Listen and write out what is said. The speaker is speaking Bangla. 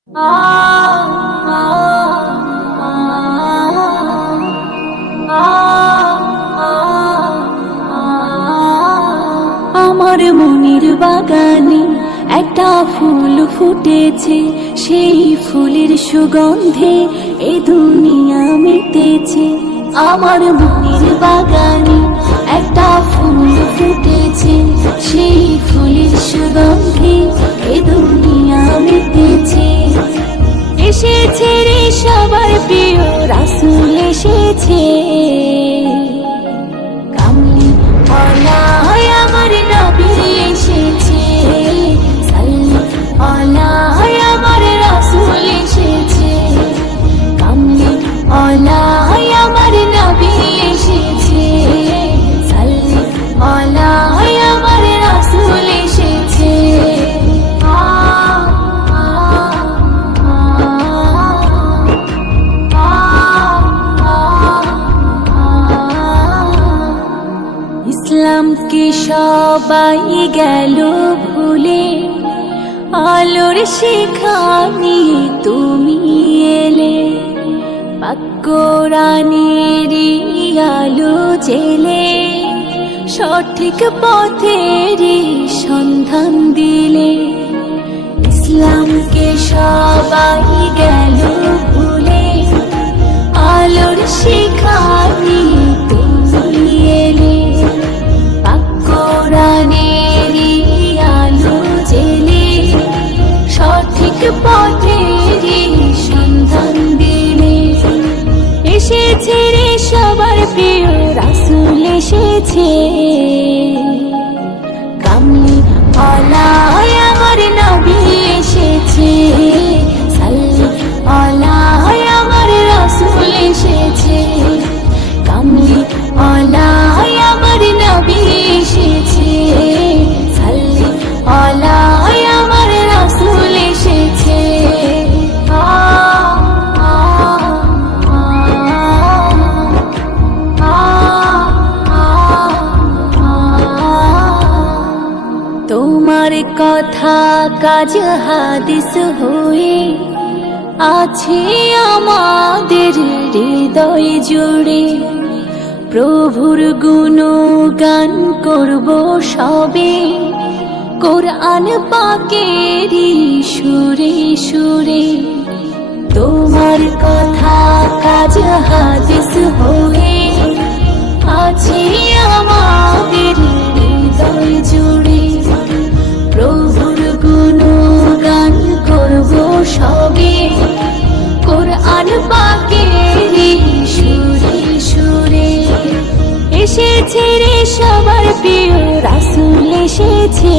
আমার মনের বাগানে একটা ফুল ফুটেছে, সেই ফুলের সুগন্ধে এ দুনিয়া মেতেছে। আমার মনের বাগানে একটা ফুল ফুটেছে, সেই ফুলের সুগন্ধে এ দুনিয়া মেতেছে। এসেছে রে সবার প্রিয় রাসূল এসেছে, কামলি ওয়ালা আমার নবী এসেছে, সাল্লি আলা আমার রাসূল এসেছে, কামলি ওয়ালা আমার নবী এসেছে, সাল্লি আলা আমার রাসূল এসেছে। ইসলামকে সবাই গেল ভুলে, আলোর শিখা নিয়ে তুমি এলে, পাক কোরআনেরই আলো জেলে, সঠিক পথেরই সন্ধান দিলে। ইসলামকে সবাই গেল ভুলে, আলোর শিখা নিয়ে তুমি এলে, পাক কোরআনেরই আলো জেলে, সঠিক পথেরই সন্ধান দিলে। এসেছে রে সবার প্রিয় রাসূল এসেছে, কামলি ওয়ালা আমার নবী এসেছে, সাল্লি আলা আমার রাসূল এসেছে, কামলি ওয়ালা আমার নবী এসেছে, সাল্লি আলা আমার রাসূল এসেছে। তোমার কথা কাজ হাদিস হয়ে আছে আমাদের হৃদয় জুড়ে, প্রভুর গুণগান করব সবে, কোরআন পাকেরই সুরে সুরে। তোমার কথা কাজ হাদিস হয়ে আছে আমাদের হৃদয় জুড়ে, প্রভুর গুণগান করব সবে, কোরআন পাকেরই সুরে সুরে। এসেছে রে সবার প্রিয় রাসূল এসেছে,